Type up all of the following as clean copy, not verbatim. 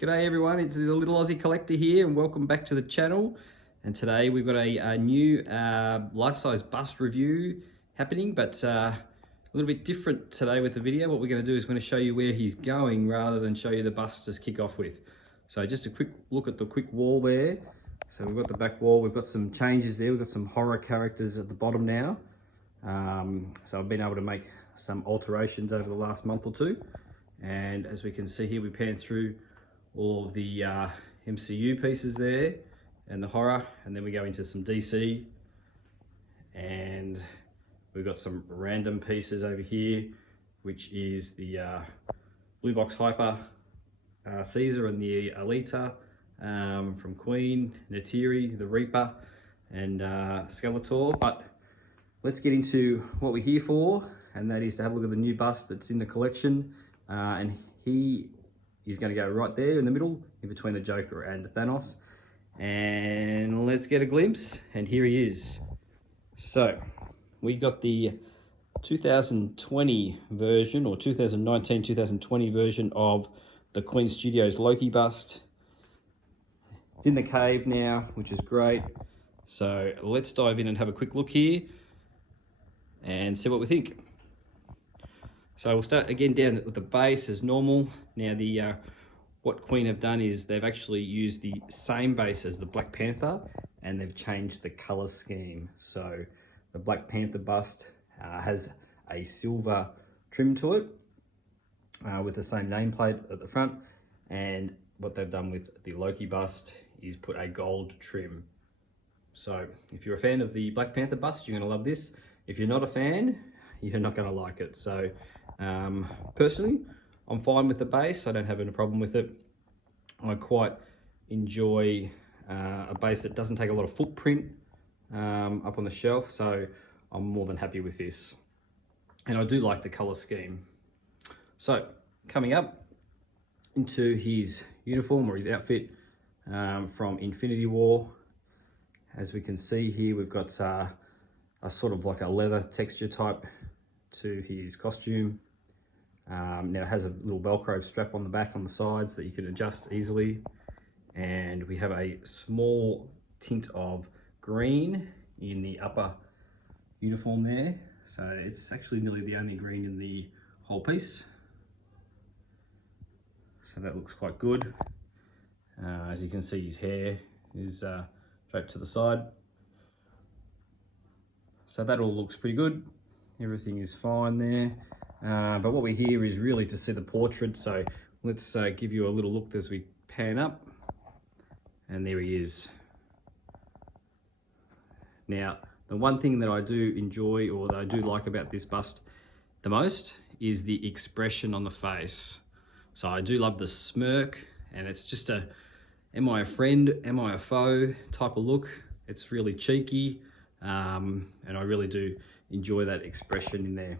G'day everyone, it's the Little Aussie Collector here and welcome back to the channel. And today we've got a new life-size bust review happening, but a little bit different today with the video. What we're going to do is we're going to show you where he's going rather than show you the bust to kick off with. So just a quick look at the quick wall there. So we've got the back wall, we've got some changes there, we've got some horror characters at the bottom now. So I've been able to make some alterations over the last month or two. And as we can see here, we pan through all of the MCU pieces there and the horror, and then we go into some DC, and we've got some random pieces over here, which is the Blue Box Hyper Caesar and the Alita from Queen, Natiri, the Reaper, and Skeletor. But let's get into what we're here for, and that is to have a look at the new bust that's in the collection, and he's going to go right there in the middle, in between the Joker and Thanos. And let's get a glimpse, and here he is. So, we got the 2020 version, or 2019-2020 version of the Queen Studios Loki Bust. It's in the cave now, which is great. So, let's dive in and have a quick look here, and see what we think. So we'll start again down with the base as normal. Now what Queen have done is they've actually used the same base as the Black Panther, and they've changed the color scheme. So the Black Panther bust has a silver trim to it with the same nameplate at the front, and what they've done with the Loki bust is put a gold trim. So if you're a fan of the Black Panther bust, you're going to love this. If you're not a fan, you're not going to like it. So personally, I'm fine with the base. I don't have any problem with it. I quite enjoy a base that doesn't take a lot of footprint up on the shelf, so I'm more than happy with this. And I do like the color scheme. So coming up into his uniform or his outfit from Infinity War, as we can see here, we've got a sort of like a leather texture type to his costume. Now it has a little Velcro strap on the back on the sides that you can adjust easily, and we have a small tint of green in the upper uniform there, so it's actually nearly the only green in the whole piece, so that looks quite good. As you can see, his hair is draped to the side, so that all looks pretty good. Everything is fine there. But what we're here is really to see the portrait, so let's give you a little look as we pan up, and there he is. Now, the one thing that I do enjoy, or that I do like about this bust the most, is the expression on the face. So I do love the smirk, and it's just a am I a friend, am I a foe type of look. It's really cheeky, and I really do enjoy that expression in there.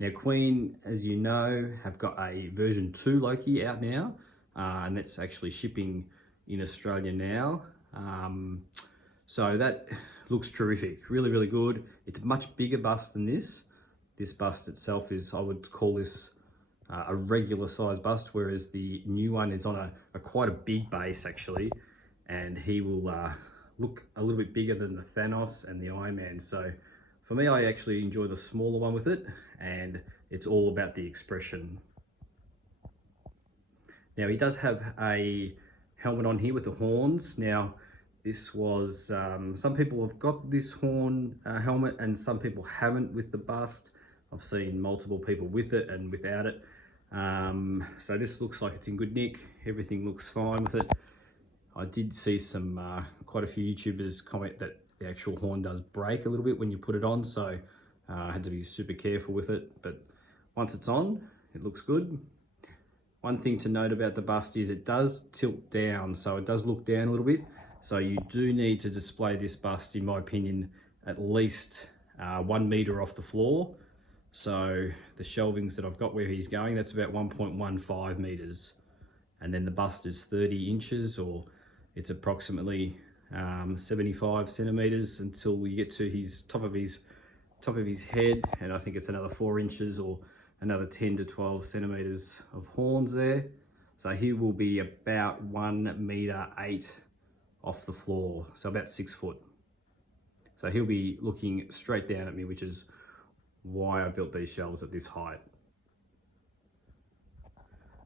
Now Queen, as you know, have got a version 2 Loki out now, and that's actually shipping in Australia now. So that looks terrific, really, really good. It's a much bigger bust than this. This bust itself is, I would call this a regular size bust, whereas the new one is on a quite a big base actually, and he will look a little bit bigger than the Thanos and the Iron Man. So for me, I actually enjoy the smaller one with it, and it's all about the expression. Now he does have a helmet on here with the horns. Now this was, some people have got this horn helmet and some people haven't with the bust. I've seen multiple people with it and without it. So this looks like it's in good nick. Everything looks fine with it. I did see some, quite a few YouTubers comment that the actual horn does break a little bit when you put it on, so I had to be super careful with it, but once it's on, it looks good. One thing to note about the bust is it does tilt down, so it does look down a little bit, so you do need to display this bust, in my opinion, at least 1 meter off the floor. So the shelvings that I've got where he's going, that's about 1.15 meters, and then the bust is 30 inches, or it's approximately 75 centimeters until we get to his top of his head, and I think it's another 4 inches or another 10 to 12 centimeters of horns there. So he will be about 1.8 meters off the floor, so about 6 foot. So he'll be looking straight down at me, which is why I built these shelves at this height.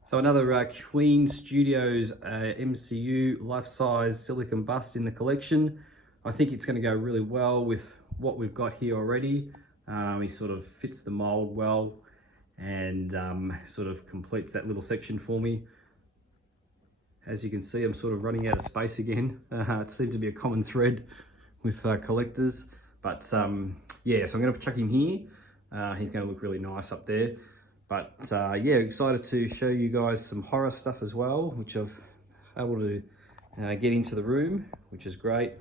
So another Queen Studios MCU life-size silicon bust in the collection. I think it's going to go really well with what we've got here already. He sort of fits the mold well and sort of completes that little section for me. As you can see, I'm sort of running out of space again. It seems to be a common thread with collectors. But yeah, so I'm going to chuck him here. He's going to look really nice up there. But yeah, excited to show you guys some horror stuff as well, which I've able to get into the room, which is great.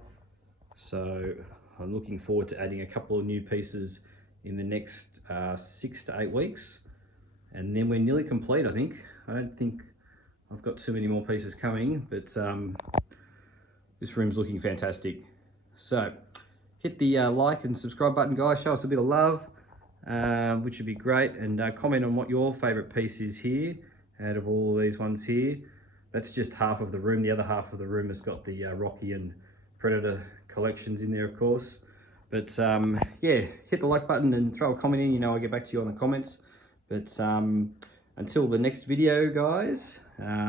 So I'm looking forward to adding a couple of new pieces in the next 6 to 8 weeks. And then we're nearly complete, I think. I don't think I've got too many more pieces coming, but this room's looking fantastic. So hit the like and subscribe button, guys. Show us a bit of love, which would be great. And comment on what your favorite piece is here out of all of these ones here. That's just half of the room. The other half of the room has got the Rocky and Predator collections in there, of course. But yeah, hit the like button and throw a comment in. You know, I'll get back to you on the comments. But until the next video, guys,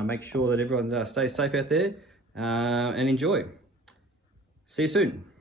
make sure that everyone stays safe out there and enjoy. See you soon.